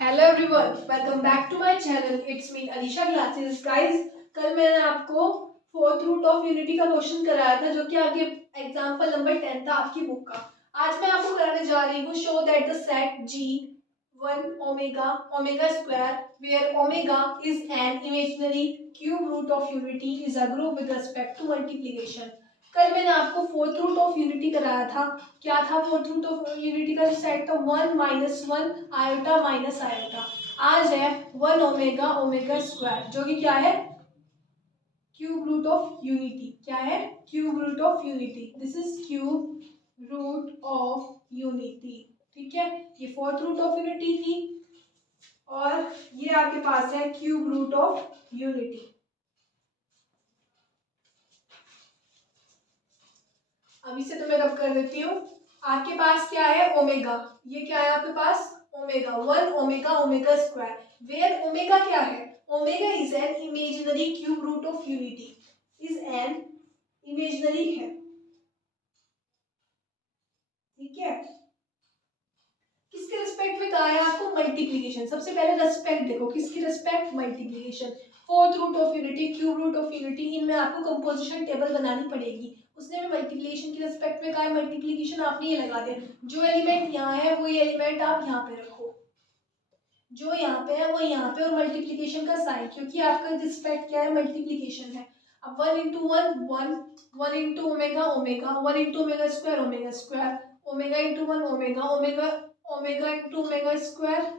Hello everyone, welcome back to my channel. It's me Alisha classes. Guys, कल मैंने आपको fourth root of unity का question कराया था, जो कि आपके एग्जांपल नंबर 10 था आपकी बुक का। आज मैं आपको कराने जा रही हूँ show that the set G 1 omega omega square where omega is an imaginary cube root of unity is a group with respect to multiplication. कल मैंने आपको फोर्थ रूट ऑफ यूनिटी कराया था। क्या था फोर्थ रूट ऑफ यूनिटी का set? था 1 minus 1 iota minus iota. आज है 1 ओमेगा ओमेगा स्क्वायर, जो कि क्या है? Cube root of unity. क्या है? Cube root of unity. This is cube root of unity. ठीक है, ये फोर्थ रूट ऑफ यूनिटी थी और ये आपके पास है क्यूब रूट ऑफ यूनिटी। अभी से तो मैं रब कर देती हूँ। आपके पास क्या है? ओमेगा। ये क्या है आपके पास? Omega 1 omega omega square where omega क्या है? Omega is an imaginary cube root of unity. Is an imaginary है। ठीक है, किसके रिस्पेक्ट में कहा है आपको? मल्टीप्लीकेशन। सबसे पहले रिस्पेक्ट देखो, किसकी respect? Multiplication. Fourth root of unity, cube root of unity, इनमें आपको कंपोजिशन टेबल बनानी पड़ेगी। उसने भी मल्टीप्लीकेशन की रिस्पेक्ट में कहा है मल्टीप्लीकेशन। आपने ये लगा दिया, जो एलिमेंट यहाँ है वो ये एलिमेंट आप यहाँ पे रखो, जो यहाँ पे है वो यहाँ पे, और मल्टीप्लीकेशन का साइन, क्योंकि आपका रिस्पेक्ट क्या है? मल्टीप्लीकेशन है। अब 1 into 1 1, 1 into omega omega, 1 into omega square, omega into 1 omega omega, omega into omega square,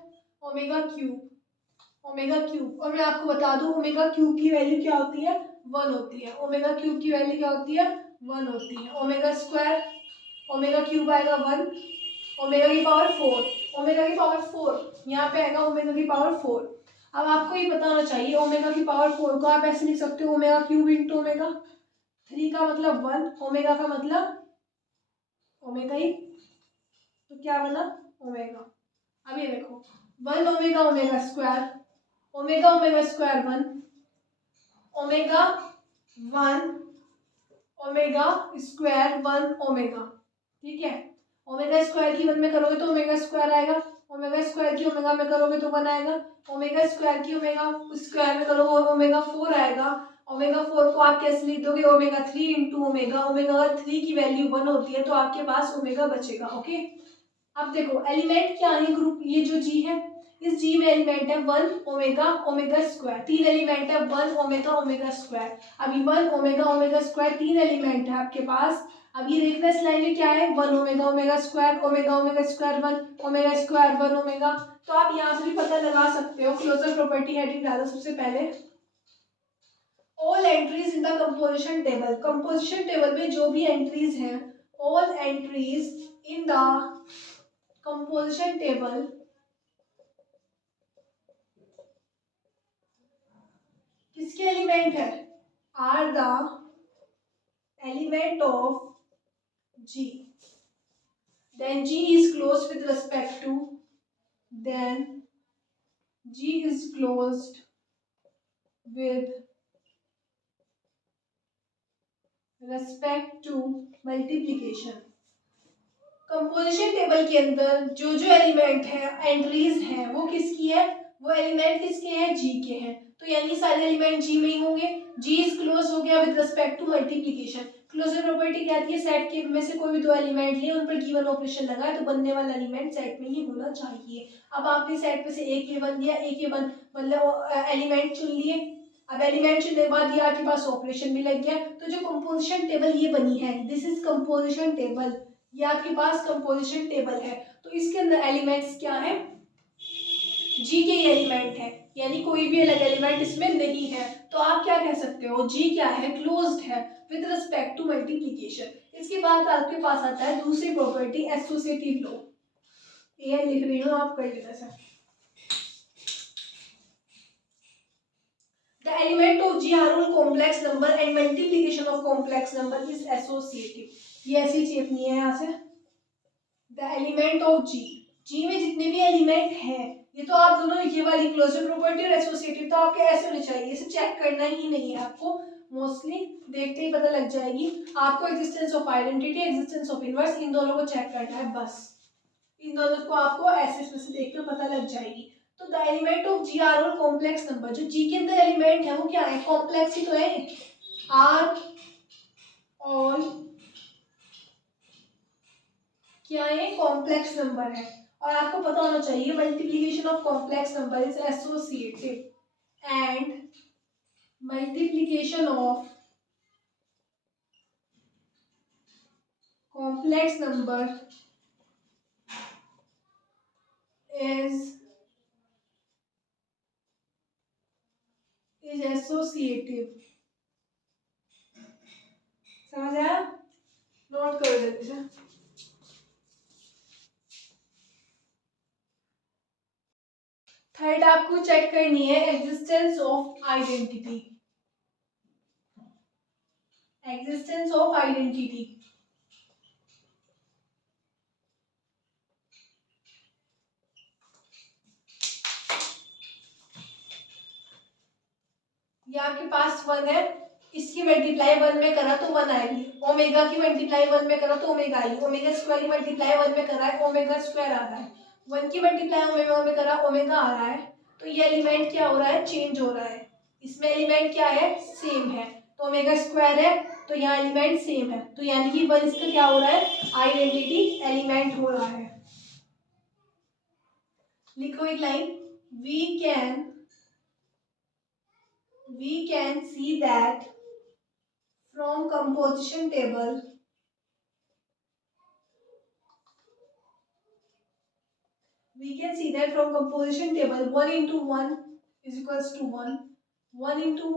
omega cube, omega cube. और मैं आपको बता दूं ओमेगा क्यूब की वैल्यू क्या होती है? 1 होती है। ओमेगा क्यूब की वैल्यू क्या होती है? 1 होती है। ओमेगा स्क्वायर, ओमेगा क्यूब आएगा 1, ओमेगा की पावर 4, ओमेगा की पावर 4 यहाँ पे आएगा ओमेगा की पावर 4। अब आपको ये पता होना चाहिए ओमेगा की पावर 4 को आप ऐसे लिख सकते हो ओमेगा क्यूब इंटू ओमेगा। 3 का मतलब 1, ओमेगा का मतलब ओमेगा ही, तो क्या बना? ओमेगा। अब ये देखो 1 omega omega square, omega omega square 1, omega 1 omega square 1 omega. ठीक है, ओमेगा स्क्वायर की 1 में करोगे तो ओमेगा स्क्वायर आएगा, ओमेगा स्क्वायर की ओमेगा में करोगे तो 1 आएगा, ओमेगा स्क्वायर की ओमेगा स्क्वायर में करोगे ओमेगा 4 आएगा। ओमेगा 4 को आप कैसे लिख दोगे? Omega 3 into omega. ओमेगा 3 की वैल्यू 1 होती है तो आपके पास ओमेगा बचेगा। ओके, अब देखो एलिमेंट क्या है ग्रुप, ये जो जी है, इस जी में एलिमेंट है 1 ओमेगा ओमेगा स्क्वायर, 3 एलिमेंट है 1 ओमेगा ओमेगा स्क्वायर। अभी 1 ओमेगा ओमेगा स्क्वायर 3 एलिमेंट है आपके पास। अब ये देखना इस लाइन में क्या है? 1 omega omega square, omega omega square 1 omega square 1 omega. तो आप यहाँ से भी पता लगा सकते हो। क्लोजर प्रॉपर्टी हेडिंग डालो सबसे पहले। All entries in the composition table. Composition table में जो भी एंट्रीज हैं, all entries in the composition table किसके एलिमेंट है? Are the element of G. Then G is close with respect to, then G is closed with respect to multiplication. Composition table के अंदर जो जो एलिमेंट है, entries हैं, वो किसकी है? वो एलिमेंट किसके हैं? जी के हैं। तो यानी सारे एलिमेंट जी में ही होंगे। जी इज क्लोज हो गया with respect to multiplication. Closure property कहती है सेट के में से कोई भी दो एलिमेंट लिए, उन पर गिवन ऑपरेशन लगाए तो बनने वाला एलिमेंट सेट में ही होना चाहिए। अब आपने सेट में से एक ये बन दिया, एक ये बन, मतलब एलिमेंट चुन लिए। अब एलिमेंट चुनने के बाद ये आपके पास ऑपरेशन भी लग गया। तो जो कंपोजिशन टेबल ये बनी है, दिस इज कंपोजिशन टेबल। ये आपके पास कंपोजिशन टेबल है। तो इसके अंदर एलिमेंट्स क्या है? जी के एलिमेंट है, यानी कोई भी अलग एलिमेंट इसमें नहीं है। तो आप क्या कह सकते हो? जी क्या है? क्लोज्ड है विद रिस्पेक्ट टू मल्टीप्लिकेशन। इसके बाद आपके पास आता है दूसरी प्रॉपर्टी, एसोसिएटिव लॉ। ये लिख रही हूँ, आप कर लेना sir. The element of G are all complex number and multiplication of complex number is associative. ये ऐसी चेपनी है यहाँ से। The element of G, G में जितने भी एलिमेंट हैं, ये तो आप दोनों ये वाली क्लोजर प्रॉपर्टी और एसोसिएटिव तो आपके ऐसे होने चाहिए, इसे चेक करना ही नहीं है आपको। मोस्टली देखते ही पता लग जाएगी आपको। Existence of identity, existence of inverse, इन दोनों को चेक करना है बस। इन दोनों को आपको ऐसे इसमें से देखकर पता लग जाएगी। एलिमेंट ऑफ जी आर और कॉम्प्लेक्स नंबर, जो जी के अंदर एलिमेंट है वो क्या है, कॉम्प्लेक्स ही तो है, आर और क्या है, कॉम्प्लेक्स नंबर है। और आपको पता होना चाहिए multiplication of complex number is associative and multiplication of complex number is associative. समझ आया, नोट कर देते हैं। थर्ड आपको चेक करनी है existence of identity, existence of identity. ये आपके पास 1 है, इसकी मल्टीप्लाई 1 में करा तो 1 आएगी, ओमेगा की मल्टीप्लाई 1 में करा तो ओमेगा आएगी, ओमेगा स्क्वायर की मल्टीप्लाई 1 में करा है ओमेगा स्क्वायर आ रहा है, 1 की मल्टीप्लाई ओमेगा में करा ओमेगा आ रहा है। तो ये एलिमेंट क्या हो रहा है, चेंज हो रहा है। इसमें एलिमेंट क्या है, सेम है, तो ओमेगा स्क्वायर है तो यहाँ एलिमेंट सेम है, तो यानी कि 1 इसका क्या हो रहा है, आइडेंटिटी एलिमेंट हो रहा है। लिखो एक line, we can see that from composition table one into 1 is equals to 1, 1 into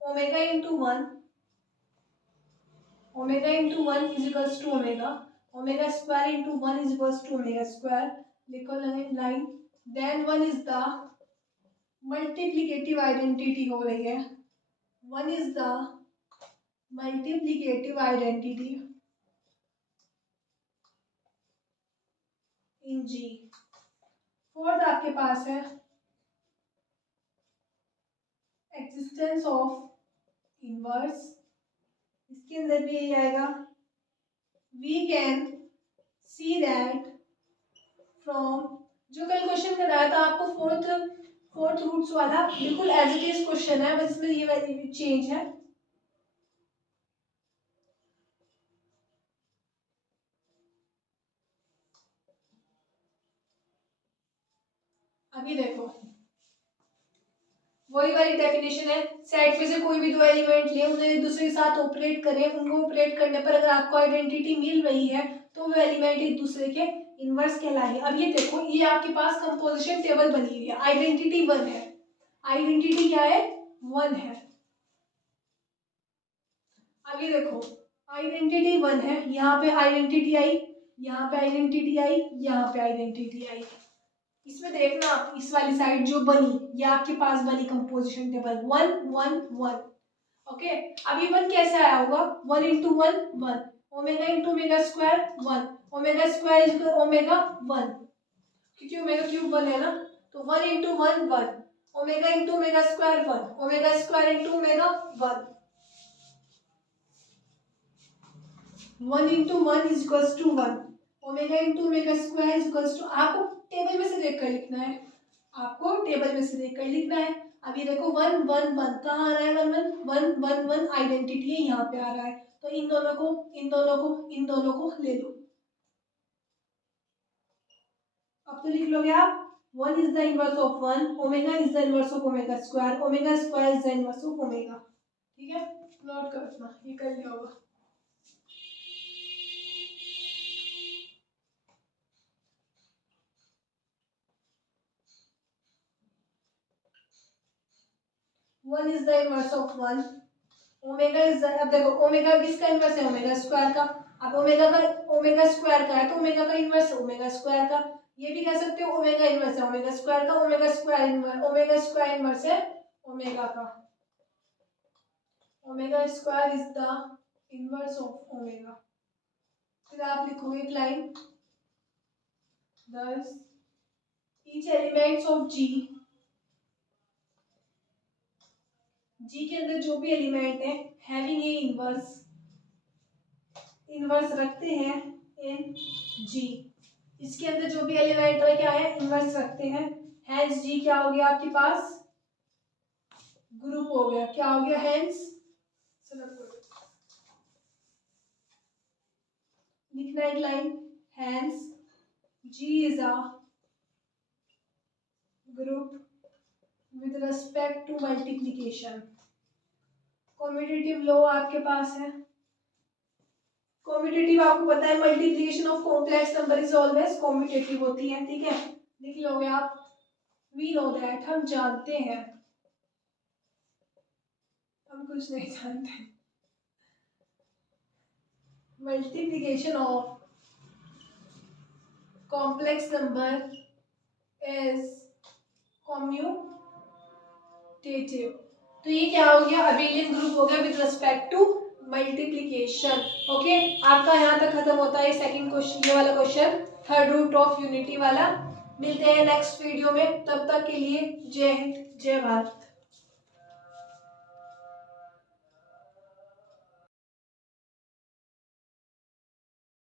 omega into 1, omega into 1 is equals to omega, omega square into 1 is equals to omega square। लिखो line, then 1 is the multiplicative identity हो रही है, 1 is the multiplicative identity in G। Fourth आपके पास है existence of inverse, इसके अंदर भी यही आएगा, we can see that from, जो कल क्वेश्चन कराया था आपको फोर्थ रूट्स वाला, बिल्कुल एज इट इज क्वेश्चन है, बस इसमें ये वैल्यू चेंज है। अभी देखो वही वाली डेफिनेशन है, सेट में से कोई भी दो एलिमेंट ले, उन्हें एक दूसरे के साथ ऑपरेट करें, उनको ऑपरेट करने पर अगर आपको आइडेंटिटी मिल रही है तो वो एलिमेंट एक दूसरे के इनवर्स कहलाएंगे। अब ये देखो, ये आपके पास कंपोजिशन टेबल बनी हुई है, आइडेंटिटी 1 है, आइडेंटिटी क्या है, 1 है। अब ये देखो आइडेंटिटी 1 है, यहाँ पे आइडेंटिटी आई, यहाँ पे आइडेंटिटी आई, यहाँ पे आइडेंटिटी आई। इसमें देखना आप, इस वाली साइड जो बनी ये आपके पास बनी कंपोजिशन टेबल 1 1 1। ओके, अब ये 1 कैसे आया होगा, 1 into 1 1, omega into omega square 1, omega square is omega 1, क्योंकि ओमेगा क्यूब 1 है ना, तो 1 into 1 1, omega into omega square 1, omega square into omega 1, 1 into 1 is equals to 1, omega into omega square is equals to, आपको table में से देखकर लिखना है, आपको टेबल में से देखकर लिखना है। अब ये देखो 1 1 1 कहाँ आ रहा है, 1 1 1 1 1 आइडेंटिटी है, यहाँ पे आ रहा है, तो इन दोनों को इन दोनों को इन दोनों को ले लो। अब तो लिख लोगे आप, 1 is the inverse of 1, omega is the inverse of omega square, omega square is the inverse of omega. ठीक है, नोट करना, ये कर लिया होगा। One is the inverse of 1, omega is, अब देखो ओमेगा किसका इनवर्स है, ओमेगा स्क्वायर का। अब ओमेगा का, ओमेगा स्क्वायर का है तो ओमेगा का इनवर्स है ओमेगा स्क्वायर का। ये भी कह सकते हो ओमेगा इनवर्स है ओमेगा स्क्वायर का, ओमेगा स्क्वायर इनवर्स है ओमेगा का, omega square is the inverse of omega. फिर आप लिखोगे एक line, thus each elements of G के अंदर जो भी एलिमेंट है हैविंग ए इनवर्स, इनवर्स रखते हैं इन G, इसके अंदर जो भी एलिमेंट है क्या है, इनवर्स रखते हैं हैंस जी क्या हो गया आपके पास, ग्रुप हो गया, क्या हो गया, हैंस। लिखना एक line, hence G is a group with respect to multiplication. Commutative law आपके पास है, कॉम्पिटिटिव आपको पता है multiplication of complex number is always commutative होती है, ठीक है, लिख लोगे आप, वी नो दैट, हम जानते हैं, हम कुछ नहीं जानते, multiplication of complex number is commutative. तो ये क्या हो गया, अबेलियन ग्रुप हो गया with respect to multiplication. Okay, आपका यहाँ तक खत्म होता है सेकंड क्वेश्चन, ये वाला question, third root of unity वाला। मिलते हैं नेक्स्ट वीडियो में, तब तक के लिए जय हिंद जय भारत।